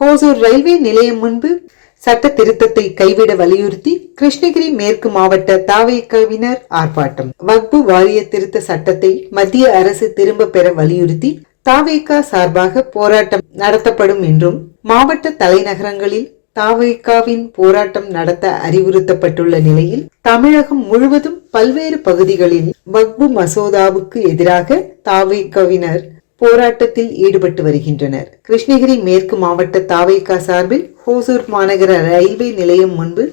Hosur railway நிலையம் முன்பு சட்ட திருத்தத்தை கைவிட வலியுறுத்தி கிருஷ்ணகிரி மேற்கு மாவட்ட தாவேகவினர் ஆர்ப்பாட்டம். வக்பு வாரிய திருத்த சட்டத்தை மத்திய அரசு திரும்ப பெற வலியுறுத்தி தாவேகா சார்பாக போராட்டம் நடத்தப்படும் என்றும், மாவட்ட தலைநகரங்களில் தாவேகாவின் போராட்டம் நடத்த அறிவுறுத்தப்பட்டுள்ள நிலையில் தமிழகம் முழுவதும் பல்வேறு பகுதிகளில் வக்பு மசோதாவுக்கு எதிராக தாவேகாவினர் போராட்டத்தில் ஈடுபட்டு வருகின்றனர். கிருஷ்ணகிரி மேற்கு மாவட்ட தாவேகா சார்பில் ஹோசூர் மாநகர ரயில்வே நிலையம் முன்பு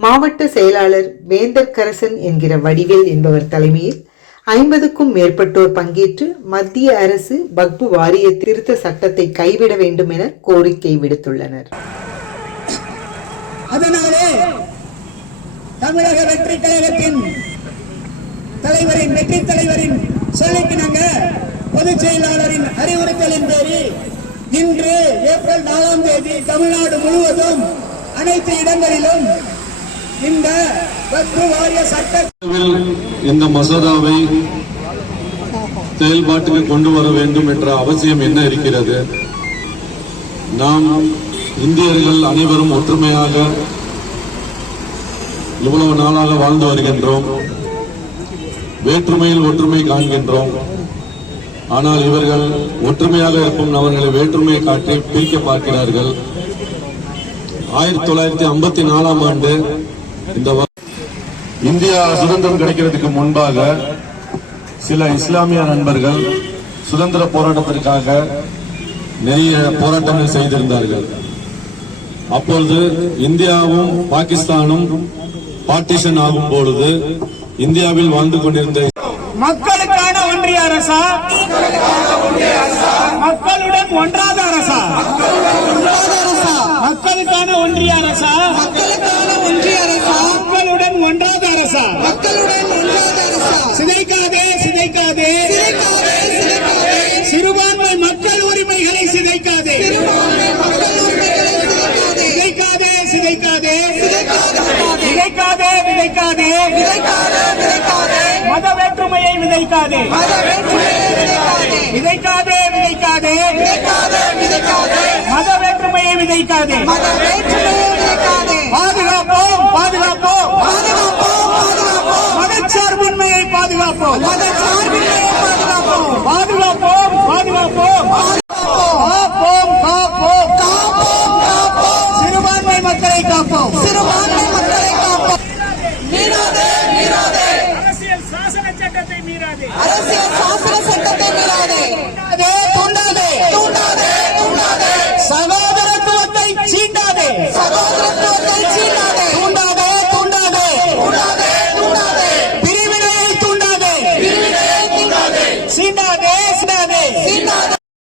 மாவட்ட செயலாளர் வேந்தர் கரசன் என்கிற வடிவேல் என்பவர் தலைமையில் 50க்கும் மேற்பட்டோர் பங்கேற்று மத்திய அரசு வக்பு வாரிய திருத்த சட்டத்தை கைவிட வேண்டும் என கோரிக்கை விடுத்துள்ளனர். அதனாலே தமிழக வெற்றி கழகத்தின் தலைவரின் வெற்றி தலைவரின் சொல்லிக்கிணங்க பொதுச் செயலாளரின் அறிவுறுத்தலின் பேரில் இன்று ஏப்ரல் 4ஆம் தேதி தமிழ்நாடு முழுவதும் அனைத்து இடங்களிலும் இந்த வக்பு வாரிய சட்டத்தில் இந்த மசோதாவை செயல்பாட்டுக்கு கொண்டு வர வேண்டும் என்ற அவசியம் என்ன இருக்கிறது? நாம் இந்தியர்கள் அனைவரும் ஒற்றுமையாக இவ்வளவு நாளாக வாழ்ந்து வருகின்றோம். வேற்றுமையில் ஒற்றுமை காண்கின்றோம். ஆனால் இவர்கள் ஒற்றுமையாக இருக்கும் நபர்களை வேற்றுமையை காட்டி பிரிக்க பார்க்கிறார்கள். 1954ஆம் ஆண்டு இந்த இந்தியா சுதந்திரம் கிடைக்கிறதுக்கு முன்பாக சில இஸ்லாமிய நண்பர்கள் சுதந்திர போராட்டத்திற்காக நிறைய போராட்டங்கள் செய்திருந்தார்கள். அப்பொழுது இந்தியாவும் பாகிஸ்தானும் பார்ட்டிஷன் ஆகும் பொழுது இந்தியாவில் வாழ்ந்து கொண்டிருந்த மக்களுக்கான ஒன்றிய அரசா, மக்களுடன் ஒன்றாத அரசா, மக்களுக்கான ஒன்றிய அரசா, மக்களுடன் ஒன்றாத அரசா, சிதைக்காதே சிதைக்காதே சிறுபான்மை மக்கள் உரிமைகளை சிதைக்காதே, சிதைக்காதே சிதைக்காதே விதைக்காதே விதைக்காதே, மத வேற்றுமையை விதைக்காதே, விதைக்காதே மத வேற்றுமையை விதைக்காதே. பாதுகாப்போம் பாதுகாப்போம் மதச்சார்பின்மையை பாதுகாப்போம், பாதுகாப்போம் பாதுகாப்போம் காப்போம் காப்போம், சிறுபான்மை மக்களை காப்போம், அரசியல் சாசன சட்டத்தை மீறாதே, சகோதரத்துவத்தை சீண்டாதே, பிரிவினையை தூண்டாதே, சீண்டாதே